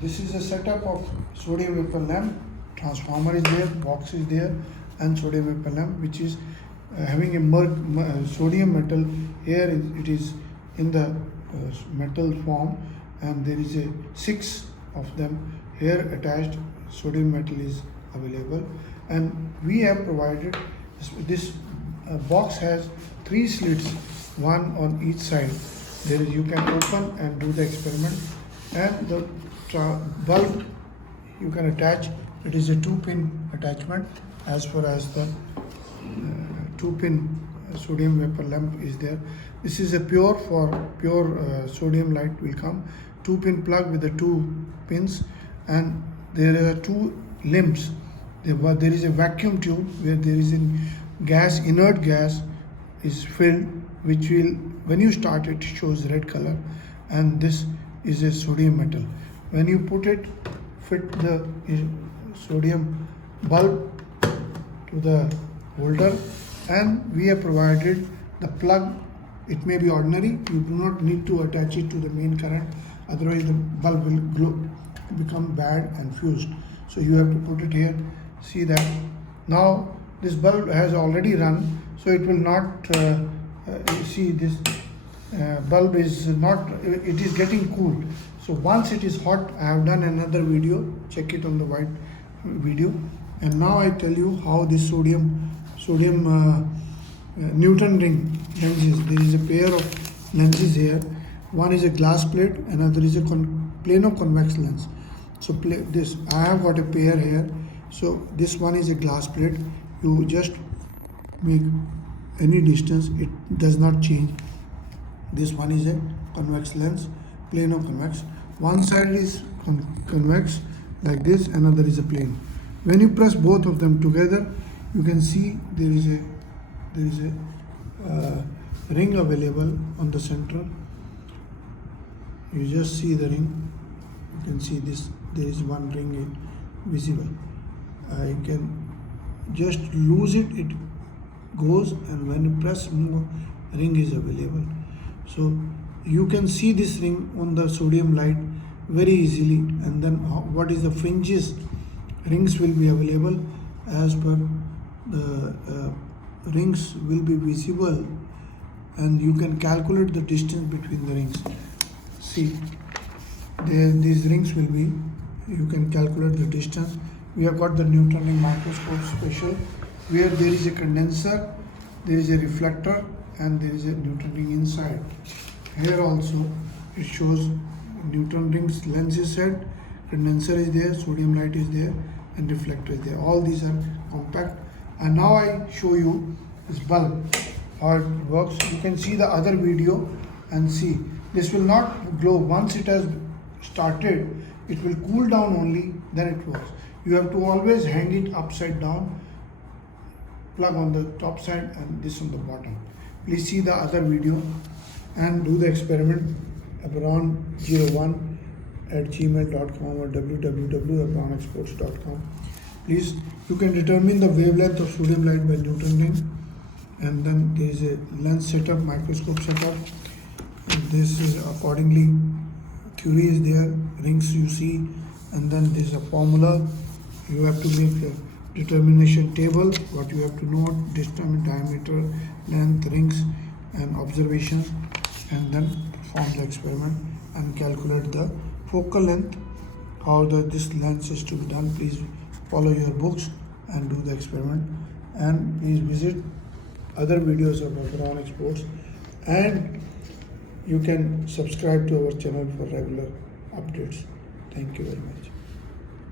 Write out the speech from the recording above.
This is a setup of sodium vapour lamp. Transformer is there, box is there, and sodium vapour lamp, which is having a sodium metal. Here it is in the metal form, and there is a 6 of them here attached. Sodium metal is available, and we have provided this box has 3 slits, one on each side. There is, you can open and do the experiment, and the bulb you can attach. It is a 2-pin attachment as far as the 2-pin sodium vapour lamp is there. This is a pure sodium light will come, 2-pin plug with the 2 pins, and there are 2 limbs. There is a vacuum tube where there is inert gas is filled, which will, when you start it, shows red color, and this is a sodium metal. When you put it, fit the sodium bulb to the holder, and we have provided the plug. It may be ordinary, you do not need to attach it to the main current, otherwise the bulb will become bad and fused. So you have to put it here. See that now this bulb has already run, so it will not see this bulb is not, it is getting cooled. So once it is hot, I have done another video, check it on the white video. And now I tell you how this sodium Newton ring lenses. There is a pair of lenses here. One is a glass plate, another is a plano convex lens. So this, I have got a pair here. So this one is a glass plate. You just make any distance, it does not change. This one is a convex lens, plano convex. One side is convex like this, another is a plane. When you press both of them together, you can see there is a ring available on the center. You just see the ring. You can see this. There is one ring visible. I can just lose it. It goes, and when you press more, ring is available. So you can see this ring on the sodium light very easily. And then what is the fringes? Rings will be available as per the rings will be visible, and you can calculate the distance between the rings. See, these rings will be, you can calculate the distance. We have got the Newton ring microscope special, where there is a condenser, there is a reflector, and there is a Newton ring inside. Here also it shows Newton rings, lens is set, condenser is there, sodium light is there, and reflector is there. All these are compact. And now I show you this bulb, how it works. You can see the other video and see. This will not glow. Once it has started, it will cool down only, then it works. You have to always hang it upside down, plug on the top side and this on the bottom. Please see the other video and do the experiment. abron01@gmail.com or www.abronexports.com. Please, you can determine the wavelength of sodium light by Newton ring, and then there is a lens setup, microscope setup, and this is accordingly, theory is there, rings you see, and then there is a formula. You have to make a determination table, what you have to know, distance, diameter, length, rings, and observation, and then perform the experiment and calculate the focal length, how this lens is to be done. Please follow your books and do the experiment, and please visit other videos of Abron Exports, and you can subscribe to our channel for regular updates. Thank you very much.